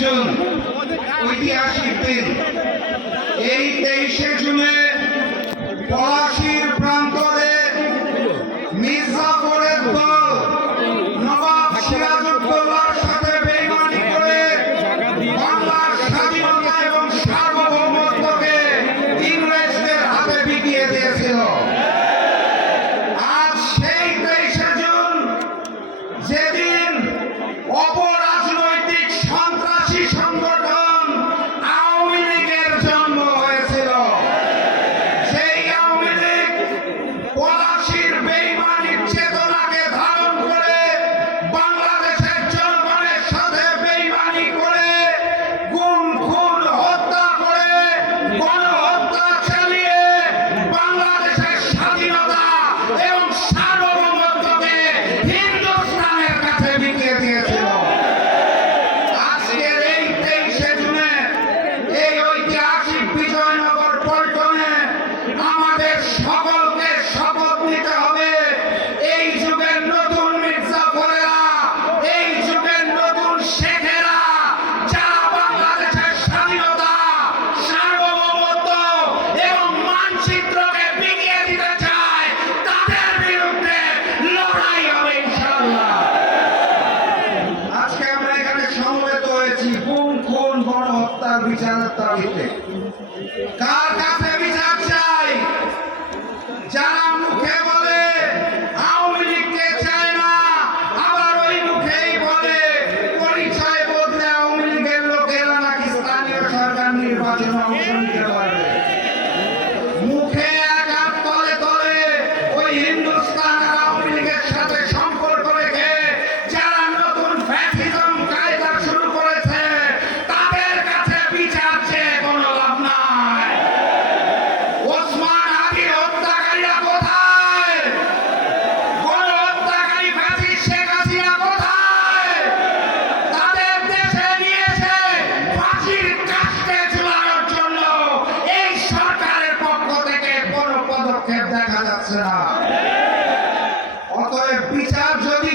June ঐতিহাসিক দিন। এই 23শে জুনে পলাশীর প্রান্তরে মির্জাফরের দল নবাব সিরাজউদ্দৌলার সাথে বেইমানি করে বাংলার স্বাধীনতা এবং সার্বভৌমত্বকে ইংরেজদের হাতে বিকিয়ে দিয়েছিল। আজ সেই 23শে জুন, যেদিন অপরাজনৈতিক সন্ত্রাসী সংগঠন আওয়ামী লীগের জন্ম হয়েছিল। সেই আওয়ামী লীগ পলাশীর বেইমানির চেতনাকে ধারণ করে বাংলাদেশের জনগণের সাথে বেইমানি করে গুম খুন হত্যা করে গণহত্যা চালিয়ে বাংলাদেশের স্বাধীনতা এবং সার্বভৌমত্বকে হিন্দুস্তানের কাছে বিকিয়ে দিয়েছিল। আজকের এই 23শে জুনে এই ঐতিহাসিক বিজয়নগর পল্টনে আমাদের সকলকে শপথ নিতে হবে, এই যুগের নতুন মির্জাফরেরা, এই যুগের নতুন শেখেরা, যারা বাংলাদেশের স্বাধীনতা, সার্বভৌমত্ব এবং মানচিত্রকে বিকিয়ে দিতে চায়, তাদের বিরুদ্ধে লড়াই হবে ইনশাআল্লাহ। আজকে আমরা এখানে সমবেত হয়েছি গুম খুন গণহত্যার বিচারের দাবিতে। কার কাছে বিচার চাই? যারা মুখে বলে আওয়ামী লীগকে চায় না, আবার ওই মুখেই বলে পরিচয় বদলে আওয়ামী লীগের লোকেরা নাকি স্থানীয় সরকার নির্বাচনে অংশ নিতে পারবে। মুখে এক হাত তলে তলে ওই হিন্দুস্তানের আওয়ামী লীগের সাথে সম্পর্ক রেখে যারা নতুন ফ্যাসিজম কায়দা শুরু করেছে, তাদের কাছে বিচার চেয়ে কোনো লাভ নাই। ওসমান হাদির হত্যাকারীরা কোথায়? গণহত্যাকারী ফ্যাসিস্ট শেখ হাসিনা কোথায়? তাদের দেশে নিয়ে এসে ফাঁসির কাস্টে ঝুলানোর জন্য এই সরকারের পক্ষ থেকে কোনো পদক্ষেপ দেখা যাচ্ছে না। অতএব বিচার যদি